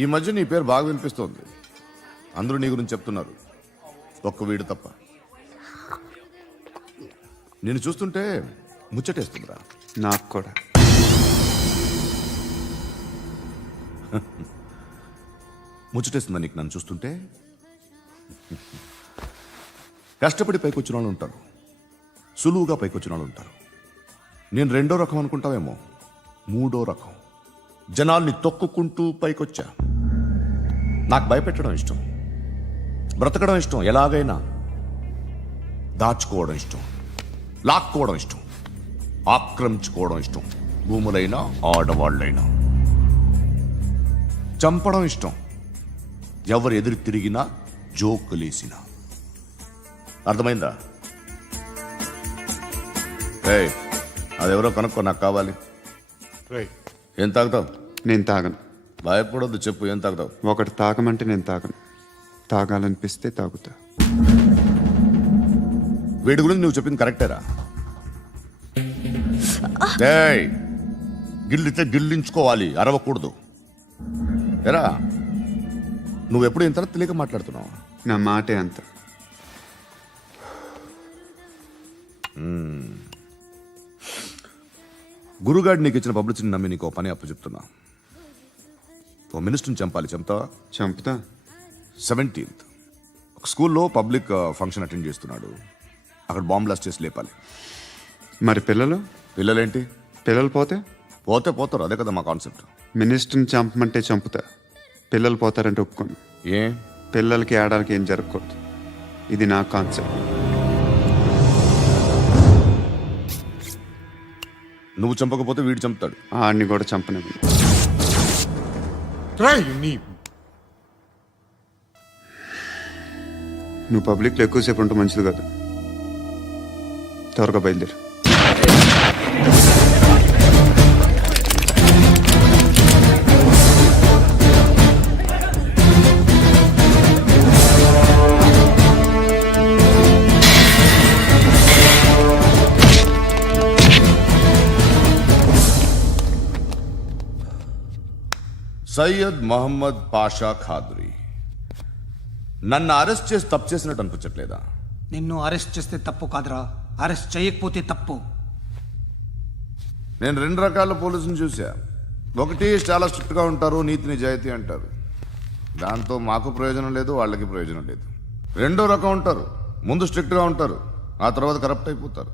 ఈ మధ్య నీ పేరు బాగా వినిపిస్తోంది. అందరూ నీ గురించి చెప్తున్నారు, ఒక్క వీడు తప్ప. నేను చూస్తుంటే ముచ్చటేస్తుందిరా. నాకు కూడా. ముచ్చటేస్తుందా నీకు నన్ను చూస్తుంటే? కష్టపడి పైకొచ్చిన వాళ్ళు ఉంటారు, సులువుగా పైకొచ్చిన వాళ్ళు ఉంటారు. నేను రెండో రకం అనుకుంటావేమో, మూడో రకం. జనాల్ని తొక్కుకుంటూ పైకొచ్చా. నాకు భయపెట్టడం ఇష్టం, బ్రతకడం ఇష్టం, ఎలాగైనా దాచుకోవడం ఇష్టం, లాక్కోవడం ఇష్టం, ఆక్రమించుకోవడం ఇష్టం. భూములైనా ఆడవాళ్ళైనా చంపడం ఇష్టం. ఎవరు ఎదురు తిరిగినా జోకులేసినా. అర్థమైందా? ఏయ్, అదెవరో కనుక్కో, నాకు కావాలి. ఏం తాగుతావు? నేను తాగను. భయపడొద్దు, చెప్పు ఏం తాగుతావు? ఒకటి తాగమంటే నేను తాగను, తాగాలనిపిస్తే తాగుతా. వీడి గురించి నువ్వు చెప్పింది కరెక్టేరా? ఏయ్, గిల్లితే గిల్లించుకోవాలి, అరవకూడదు. ఎరా, నువ్వెప్పుడు ఇంత తెలియక మాట్లాడుతున్నావు? నా మాటే అంత. గురుగాడు నీకు ఇచ్చిన పబ్లిసిటీని నమ్మి నీకు పని అప్పు చెప్తున్నా. ఓ మినిస్టర్ని చంపాలి, చంపుతావా? చంపుతా. 17th ఒక స్కూల్లో పబ్లిక్ ఫంక్షన్ అటెండ్ చేస్తున్నాడు. అక్కడ బాంబ్ బ్లాస్ట్ చేసి లేపాలి. మరి పిల్లలు? పిల్లలేంటి? పిల్లలు పోతే పోతే పోతారు, అదే కదా మా కాన్సెప్ట్. మినిస్టర్ని చంపమంటే చంపుతా, పిల్లలు పోతారంటే ఒప్పుకోను. ఏ? పిల్లలకి ఆడడానికి ఏం జరగకూడదు, ఇది నా కాన్సెప్ట్. నువ్వు చంపకపోతే వీడు చంపుతాడు. ఆడిని కూడా చంపనివ్వను. నువ్వు పబ్లిక్లో ఎక్కువసేపు ఉంటే మంచిది కాదు. త్వరగా బయలుదేరు. సయ్యద్ మహమ్మద్ పాషా ఖాద్రీ నన్ను అరెస్ట్ చేసి తప్పు చేసినట్టు అనిపించట్లేదా? నిన్ను అరెస్ట్ చేస్తే తప్పు కాదురా, అరెస్ట్ చేయకపోతే తప్పు. నేను 2 రకాల పోలీసుని చూసా. ఒకటి చాలా స్ట్రిక్ట్గా ఉంటారు, నీతి నిజాయితీ అంటారు, దాంతో మాకు ప్రయోజనం లేదు, వాళ్ళకి ప్రయోజనం లేదు. రెండో రకం ఉంటారు, ముందు స్ట్రిక్ట్గా ఉంటారు, ఆ తర్వాత కరప్ట్ అయిపోతారు.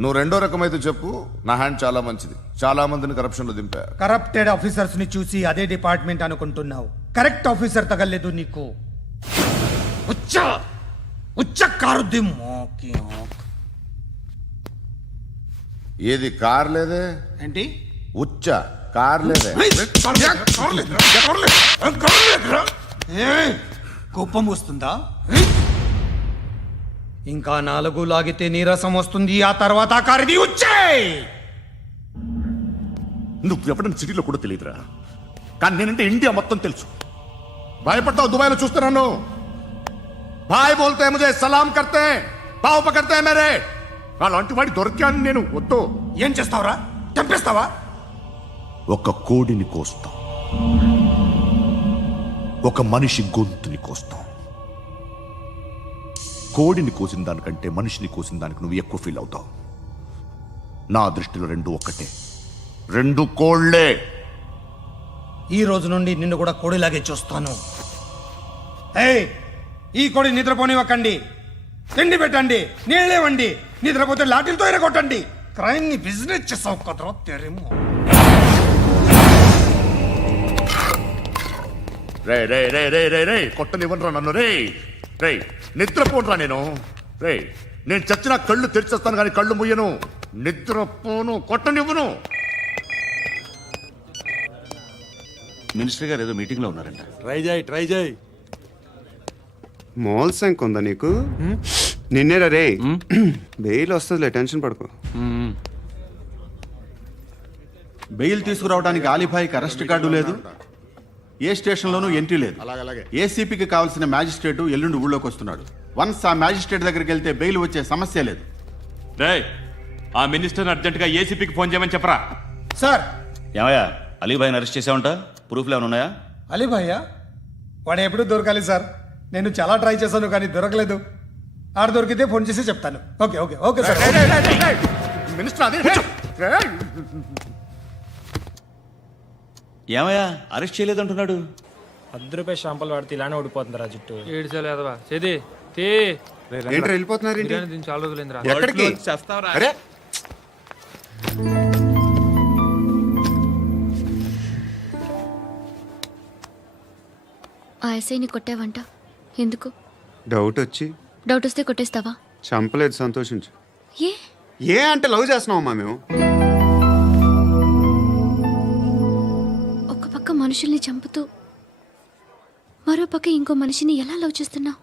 నువ్వు రెండో రకం అయితే చెప్పు, నా హ్యాండ్ చాలా మంచిది, చాలా మందిని కరప్షన్లో దింపా. కరప్టెడ్ ఆఫీసర్స్ ని చూసి అదే డిపార్ట్మెంట్ అనుకుంటున్నావు. కరెక్ట్ ఆఫీసర్ తగలేదు నీకు. కారుద్ది మోకి. ఏది కార్ లేదే? ఏంటి? ఉచ్చ కార్ లేదే? కోపం వస్తుందా? ఇంకా 4 లాగితే నీరసం వస్తుంది, ఆ తర్వాత కారిది ఉచ్చే. నువ్వు ఎప్పుడైనా సిటీలో కూడా తెలియదురా, కానీ నేనంటే ఇండియా మొత్తం తెలుసు. భయపడతావు? దుబాయ్లో చూస్తున్నాను. భాయ్ బోల్తే ముజే సలాం కర్తే, పావు పకర్తే మేరే. అలాంటి వాడి దొరికాను నేను. వద్దు. ఏం చేస్తావురా? చంపేస్తావా? ఒక కోడిని కోస్తాం, ఒక మనిషి గొంతుని కోస్తాం. కోడిని కోసిన దానికంటే మనిషిని కోసిన దానికి నువ్వు ఎక్కువ ఫీల్ అవుతావు. నా దృష్టిలో 2 ఒక్కటే, 2 కోళ్లే. ఈ రోజు నుండి నిన్ను కూడా కోడిలాగే చూస్తాను. ఏయ్, ఈ కోడి నిద్రపోనివ్వకండి. తిండి పెట్టండి, నీళ్ళేవండి. నిద్రపోతే లాఠీలతో ఎరగొట్టండి. క్రైమ్ ని బిజినెస్ చేసావు కదరా తెరేమో. రే రే రే రే రే రే కొట్టనివ్వనరా నన్ను. రే రే నిద్రపోనరా నేను. రే నేను చచ్చిన కళ్ళు తెరిచేస్తాను కానీ కళ్ళు ముయ్యను. నిద్రపోను, కొట్టనివ్వను. మినిస్టర్ గారు ఏదో మీటింగ్ లో ఉన్నారంట. ట్రై చేయి. మోల్ సంక్ ఉందా నీకు? నిన్నేరా రే. బెయిల్ వస్తుందిలే, టెన్షన్ పడుకో. బెయిల్ తీసుకురావడానికి ఆలిభాయికి అరెస్ట్ కార్డు లేదు, ఏ స్టేషన్లోనూ ఎంట్రీ లేదు. ఏసీపీకి కావాల్సిన మ్యాజిస్ట్రేటు ఎల్లుండి ఊళ్ళోకి వస్తున్నాడు. వన్స్ ఆ మ్యాజిస్ట్రేట్ దగ్గరికి వెళ్తే బెయిల్ వచ్చే సమస్య లేదు. ఆ మినిస్టర్ అర్జెంటుగా ఏసీపీకి ఫోన్ చేయమని చెప్పరా. సార్, ఏమయ్యా, అలీభాయిని అరెస్ట్ చేసావంట? ప్రూఫ్లు ఏమైనా ఉన్నాయా? అలీ భయ్యా వాడు ఎప్పుడు దొరకాలి సార్. నేను చాలా ట్రై చేశాను కానీ దొరకలేదు. ఆడ దొరికితే ఫోన్ చేసి చెప్తాను. Okay okay okay sir. ఏమయ్యా అరెస్ట్ చేయలేదంటున్నాడు. ₹10 షాంపూలు వాడితే ఇలానే ఓడిపోతుందిరా జుట్టు. ఏడ్చలేదవా చేది తీ ఏంటి వెళ్ళిపోతున్నారు ఏంటి? బిర్యానీ తిని చాలా రోజులైందిరా. ఎక్కడికి? అరే ఆ ఎస్ఐని కొట్టావంట ఎందుకు? డౌట్ వచ్చి డౌట్ వస్తే కొట్టేస్తావా? చంపలేదు, సంతోషించు. ఏ ఏ అంటే లవ్ చేస్తున్నావమ్మా మేము. ఒక పక్క మనుషుల్ని చంపుతూ మరో పక్క ఇంకో మనిషిని ఎలా లవ్ చేస్తున్నావు?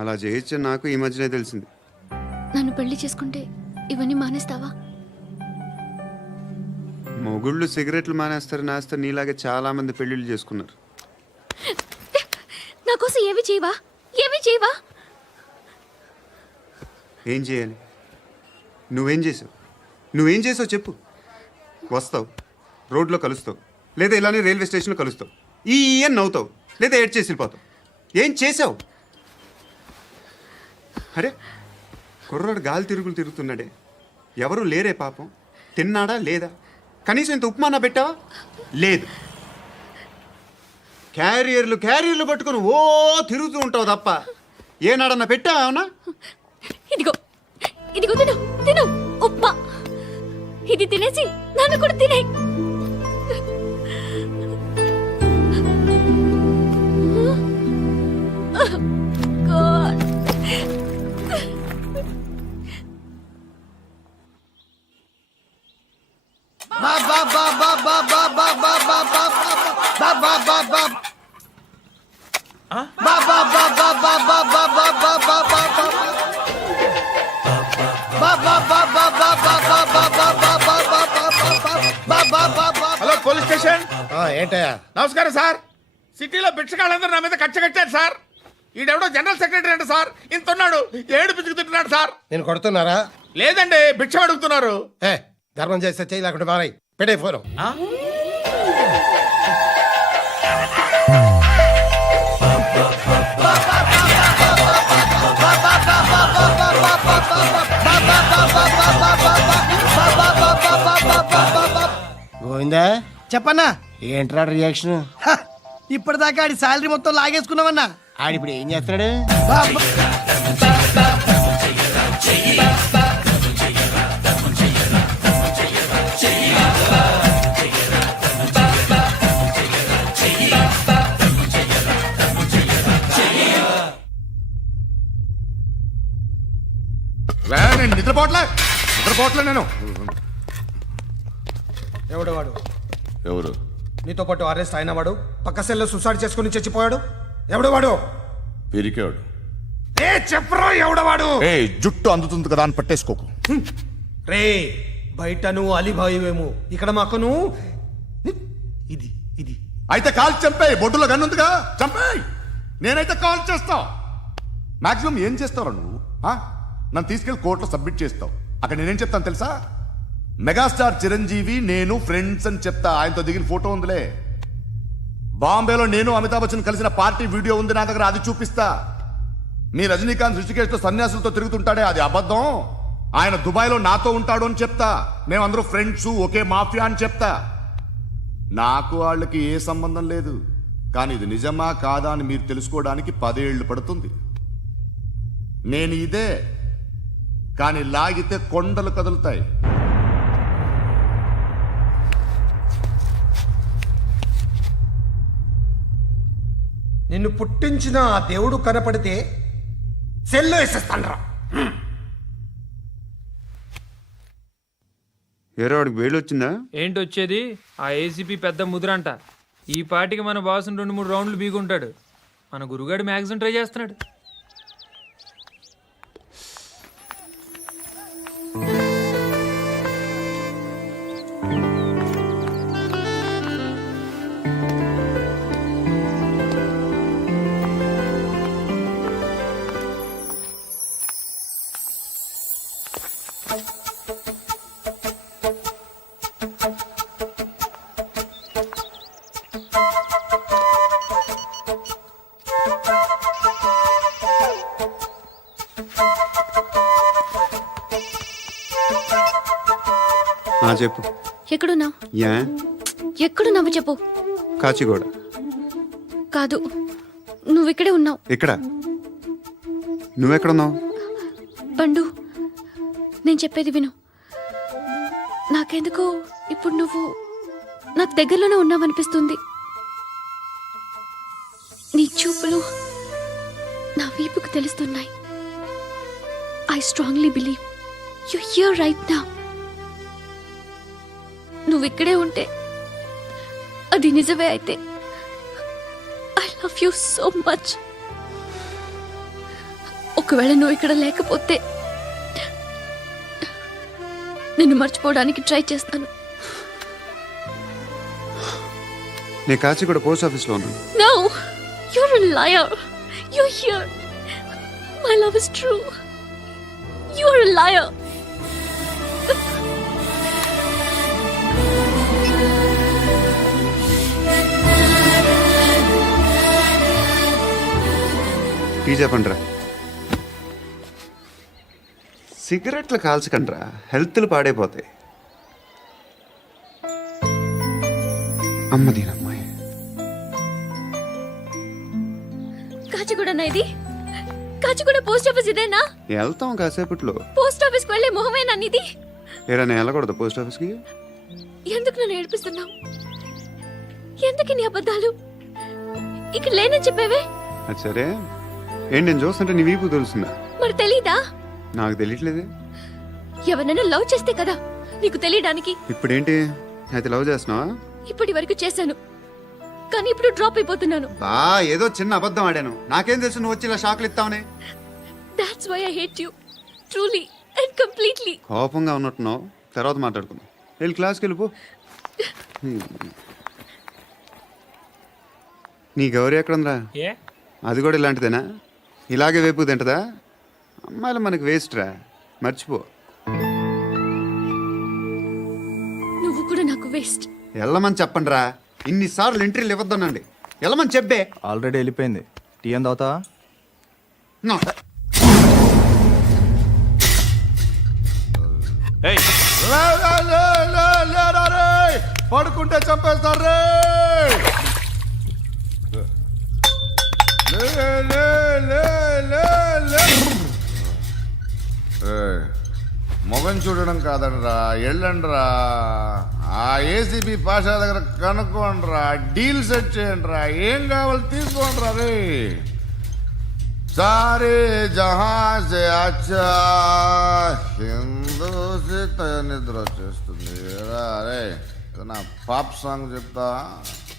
అలా చేయొచ్చు నాకు ఈ మధ్యనే తెలిసింది. నన్ను పెళ్లి చేసుకుంటే ఇవన్నీ మానేస్తావా? మొగుళ్ళు సిగరెట్లు మానేస్తారు నాస్తారు, నీలాగే చాలా మంది పెళ్లిళ్ళు చేసుకున్నారు. నా కోసం ఏమి చేయవా? ఏమి చేయవా? ఏం చేయాలి? నువ్వేం చేసావు? నువ్వేం చేసావు చెప్పు. వస్తావు, రోడ్లో కలుస్తావు, లేదా ఇలానే రైల్వే స్టేషన్లో కలుస్తావు, ఈ అని నవ్వుతావు, లేదా ఏడ్ చేసి వెళ్ళిపోతావు. ఏం చేసావు? అరే కుర్రాడు గాలి తిరుగులు తిరుగుతున్నాడే, ఎవరు లేరే పాపం. తిన్నాడా లేదా? కనీసం ఇంత ఉప్మానా పెట్టావా? లేదు. క్యారియర్లు పట్టుకొని ఓ తిరుగుతూ ఉంటావు తప్ప ఏనాడన్నా పెట్టావా? అవునా? ఇదిగో ఇదిగో తిను తిను ఉప్మా. ఇది తినేసి నన్ను కూడా తినే. Hello police station. ఏంటయ్యా? నమస్కారం సార్. సిటీలో భిక్షగాళ్ళందరూ నా మీద కక్ష కట్టారు సార్. ఈడెవడో జనరల్ సెక్రటరీ అంట సార్. ఇంత ఉన్నాడు, ఏడు పిచ్చుకు తింటున్నాడు సార్. నేను కొడుతున్నారా? లేదండి, భిక్ష అడుగుతున్నారు. ఏ ధర్మం చేస్తే చేయి, లేకుండా మారాయి. పెట్టే ఫోను. గోవిందా చెప్పన్నా. ఏంట్రా రియాక్షన్? ఇప్పటిదాకా ఆడి శాలరీ మొత్తం లాగేసుకున్నావన్నా. ఆడిప్పుడు ఏం చేస్తున్నాడు? నేను నిద్రపోవట్లే నేను. ఎవడు వాడు? ఎవరు? నీతో పాటు అరెస్ట్ అయిన వాడు, పక్క సెల్లో సూసైడ్ చేసుకుని చచ్చిపోయాడు. ఎవడు వాడు? పిరికాడు. ఏ చెప్పరా ఎవడవాడు? ఏ జుట్టు అందుతుంది కదా అని పట్టేసుకోకు. రే బయట నువ్వు అలీబాయివేమో, ఇక్కడ మాకు నువ్వు ఇది ఇది. అయితే కాల్ చంపేయి. బొడ్డులో గన్నుందిగా, చంపేయి. నేనైతే కాల్ చేస్తా. మాక్సిమం ఏం చేస్తావు నువ్వు? నన్ను తీసుకెళ్లి కోర్టులో సబ్మిట్ చేస్తావు. అక్కడ నేనేం చెప్తాను తెలుసా? మెగాస్టార్ చిరంజీవి నేను ఫ్రెండ్స్ అని చెప్తా. ఆయనతో దిగిన ఫోటో ఉందిలే. బాంబేలో నేను అమితాబ్ బచ్చన్ కలిసిన పార్టీ వీడియో ఉంది నా దగ్గర, అది చూపిస్తా. మీ రజనీకాంత్ ఋషికేశ్తో సన్యాసులతో తిరుగుతుంటాడే, అది అబద్ధం. ఆయన దుబాయ్లో నాతో ఉంటాడు అని చెప్తా. మేమందరూ ఫ్రెండ్స్, ఒకే మాఫియా అని చెప్తా. నాకు వాళ్ళకి ఏ సంబంధం లేదు. కానీ ఇది నిజమా కాదా అని మీరు తెలుసుకోవడానికి 10 ఏళ్ళు పడుతుంది. నేను ఇదే, కానీ లాగితే కొండలు కదులుతాయి. నిన్ను పుట్టించిన ఆ దేవుడు కనపడితే సెల్లో వేసేస్తానరా. ఏరో వాడికి వేలు వచ్చిందా? ఏంటి వచ్చేది? ఆ ఏసీపీ పెద్ద ముద్రంట. ఈ పాటికి మన బాసుని 2-3 రౌండ్లు బీగుంటాడు. మన గురుగాడు మ్యాగజైన్ ట్రై చేస్తున్నాడు. చెప్పు. ఎక్కడున్నావు? యా ఎక్కడున్నావు చెప్పు. కాచిగూడ. కాదు, నువ్వు ఇక్కడే ఉన్నావు. ఇక్కడ నువ్వెక్కడున్నావు? పండు, నేను చెప్పేది విను. నాకెందుకో ఇప్పుడు నువ్వు నాకు దగ్గరలోనే ఉన్నావనిపిస్తుంది. నీ చూపులు నా వీపుకు తెలుస్తున్నాయి. I strongly believe you here right now. నువ్వు ఇక్కడే ఉంటే అది నిజమే అయితే I love you so much. ఒకవేళ నువ్వు ఇక్కడ లేకపోతే నిన్ను మర్చిపోవడానికి ట్రై చేస్తాను. నేను కాచిగూడ పోస్ట్ ఆఫీస్లో ఉన్నాను. No, you're a liar. You're here. My love is true. You're a liar. Tea చెప్పండిరా. సిగరెట్లు కాల్చకండ్రా, హెల్త్లు పాడైపోతాయి. అమ్మదీనమ్మాయి. కాచిగూడనా ఇది? కాచిగూడ పోస్ట్ ఆఫీస్ ఇదేనా? వెళ్తాం కాసేపట్లో. పోస్ట్ ఆఫీస్కి వెళ్ళే మొహమేనా నీది? ఏరా నేను వెళ్ళకూడదు పోస్ట్ ఆఫీస్కి? ఎందుకు నన్ను ఏడిపిస్తున్నావు? ఎందుకు నీ అబద్ధాలు? ఇక్కడ లేనని చెప్పేవే. అది సరే, ఏంటి నేను చూస్తుంటే నీ వీపు తెలుస్తుందా? మరి తెలీదా? నాకు తెలియట్లేదే. ఎవరైనా లవ్ చేస్తే కదా నీకు తెలియడానికి. ఇప్పుడేంటి అయితే లవ్ చేస్తున్నావా? ఇప్పటి వరకు చేశాను, కానీ ఇప్పుడు డ్రాప్ అయిపోతున్నాను. ఏదో చిన్న అబద్ధం ఆడాను. నాకేం తెలుసు నువ్వు వచ్చి ఇలా షాక్లు ఇస్తావనే. That's why I hate you. Truly and completely. కోపంగా ఉన్నట్టున్నావు, తర్వాత మాట్లాడుకుందాం. వెళ్ళి క్లాస్కి వెళ్ళిపో. నీ గౌరీ ఎక్కడుందిరా? ఏ అది కూడా ఇలాంటిదేనా? ఇలాగే వేపు తింటదా? అమ్మాయిలు మనకి వేస్ట్ రా, మర్చిపో. నువ్వు కూడా నాకు వేస్ట్. వెళ్ళమని చెప్పండి రా. ఇన్నిసార్లు ఎంట్రీలు ఇవ్వద్దనండి. వెళ్ళమని చెప్పే. ఆల్రెడీ వెళ్ళిపోయింది. టీ అని తాగుతావా? నా. ఏయ్, పడుకుంటే చంపేస్తారు రే. మొగం చూడడం కాదండ్రా, వెళ్ళండ్రా. ఆ ఏసీబీ పాషా దగ్గర కనుక్కోండ్రా, డీల్ సెట్ చేయండిరా, ఏం కావాలి తీసుకోండిరా రే. సారే జహా సే అచ్చా హిందూ సే నిద్ర వచ్చేస్తుంది రే. నా పాప్ సాంగ్ చెప్తా.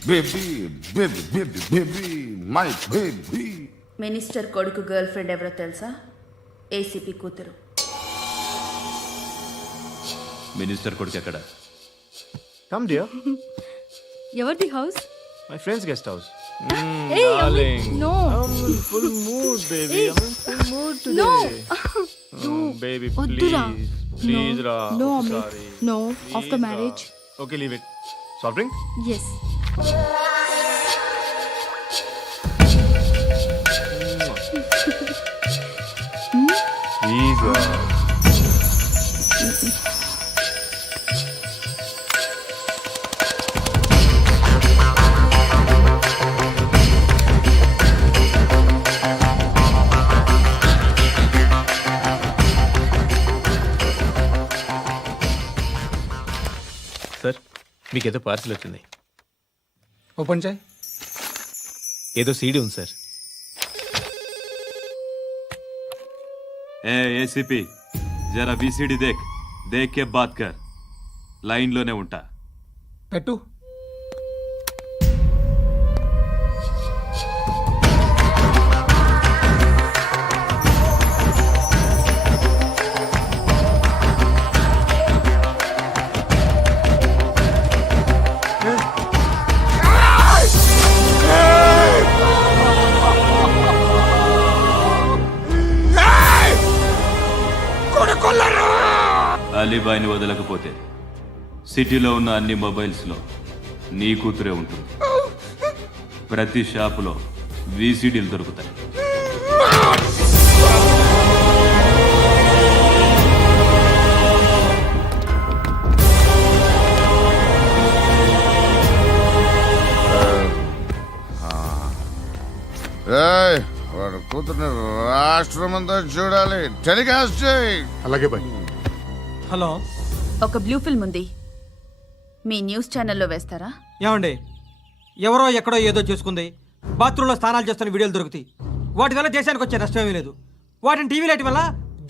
Baby baby baby baby my baby. Minister కొడుకు గర్ల్ ఫ్రెండ్ ఎవరో తెలుసా? ఏసీపీ కూతురు. మినిస్టర్ కొడుకు ఎక్కడ? Come dear. ఎవరిది house? My friends guest house. No full mood baby. Full mood no baby వద్దురా. ప్లీజ్ రా. No no after marriage. Okay leave it. Soft drink? Yes. Sir, మీకేదో parcel వచ్చింది. ఓపెన్ చేయి. ఏదో సీడీ ఉంది సార్. ఏ ACP, జరా విసిడి దేక్, దేక్ కే బాత్ కర్. లైన్లోనే ఉంటా. పెట్టు. అలీబాయ్ని వదలకపోతే సిటీలో ఉన్న అన్ని మొబైల్స్లో నీ కూతురే ఉంటుంది. ప్రతి షాపులో వీసీడీలు దొరుకుతాయి. ఏయ్, వాడు కూతుర్ని రాష్ట్రం అంతా చూడాలి. టెలికాస్ట్ చేయి. అలాగే బాయ్. హలో ఒక బ్లూ ఫిల్మ్ ఉంది, మీ న్యూస్ ఛానల్లో వేస్తారా? ఏమండి, ఎవరో ఎక్కడో ఏదో చేసుకుంది, బాత్రూంలో స్నానాలు చేస్తున్న వీడియోలు దొరుకుతాయి. వాటి వల్ల దేశానికి వచ్చే నష్టమేమీ లేదు. వాటిని టీవీ లైట్ వల్ల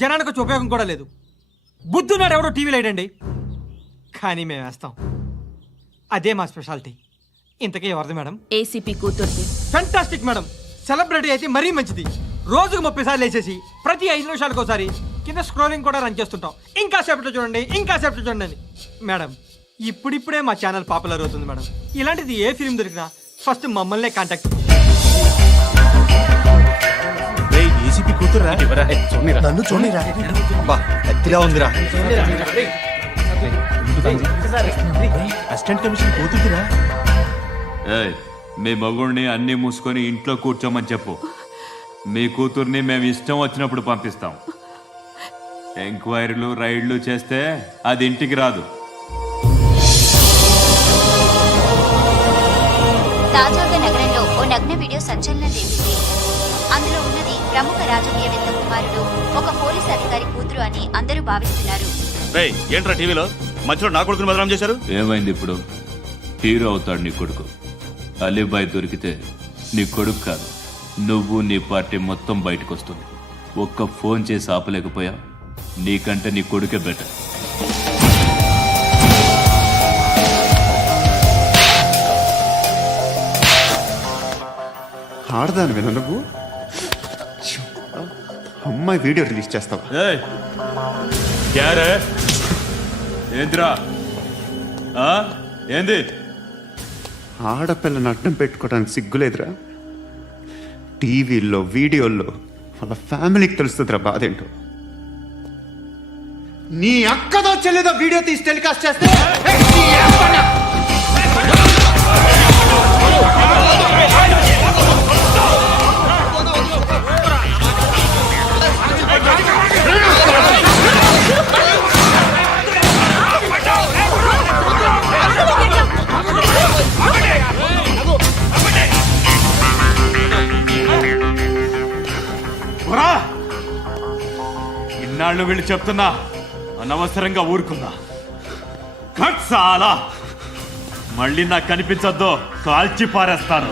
జనానికి వచ్చే ఉపయోగం కూడా లేదు. బుద్ధున్నాడు ఎవడో టీవీ లైట్ అండి, కానీ మేము వేస్తాం. అదే మా స్పెషాలిటీ. ఇంతకీ ఎవరిది మేడం? ఏసీపీ కూతుర్ది. Fantastic madam. సెలబ్రిటీ అయితే మరీ మంచిది. రోజుకు 30 సార్లు వేసేసి ప్రతి 5 నిమిషాలకు ఒకసారి కింద స్క్రోలింగ్ కూడా రన్ చేస్తుంటాం. ఇంకా సేపట్లో చూడండి, ఇంకా సేపట్లో చూడండి అని. మేడం, ఇప్పుడిప్పుడే మా ఛానల్ పాపులర్ అవుతుంది మేడం. ఇలాంటిది ఏ ఫిల్మ్ దొరికినా ఫస్ట్ మమ్మల్నే కాంటాక్ట్. ఏసీపీ కూతురా నన్ను చూడరా బా ఎత్తిగా ఉందిరా. అసిస్టెంట్ కమిషన్ కూతురురా. ఏయ్, మీ మగుడిని అన్నీ మూసుకొని ఇంట్లో కూర్చోమని చెప్పు. మీ కూతుర్ని మేము ఇష్టం వచ్చినప్పుడు పంపిస్తాం. ఎంక్వైరీలు రైడ్లు చేస్తే అది ఇంటికి రాదు. తాజాగా నగరంలో ఓ నగ్న వీడియో సంచలనం రేపింది. అందులో ఉన్నది ప్రముఖ రాజకీయవేత్త కుమారుడు, ఒక పోలీస్ అధికారి కూతురు అని అందరూ భావిస్తున్నారు. ఏంట్రా టీవీలో మధ్యలో నా కొడుకుని బదనాం చేశారు? ఏమైంది ఇప్పుడు? హీరో అవుతాడు నీ కొడుకు. అలీబాయ్ దొరికితే నీ కొడుకు కాదు, నువ్వు నీ పార్టీ మొత్తం బయటకు వస్తుంది. ఒక్క ఫోన్ చేసి ఆపలేకపోయా? నీకంటే నీ కొడుకే బెటర్. ఆడదాను విన నువ్వు. అమ్మాయి వీడియో రిలీజ్ చేస్తావా? ఏంద్రా ఏంది? ఆడపిల్లని అడ్డం పెట్టుకోవడానికి సిగ్గులేదురా? టీవీల్లో వీడియోల్లో వాళ్ళ ఫ్యామిలీకి తెలుస్తుందిరా బాధేంటో. నీ అక్కదో చెల్లిదో వీడియో తీసి టెలికాస్ట్ చేస్తే ఇన్నాళ్ళు వీళ్ళు చెప్తున్నా అనవసరంగా ఊరుకున్నా. చాలా మళ్ళీ నాకు కనిపించొద్దు, కాల్చి పారేస్తాను.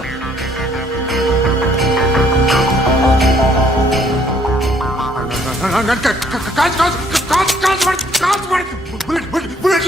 బుల్లెట్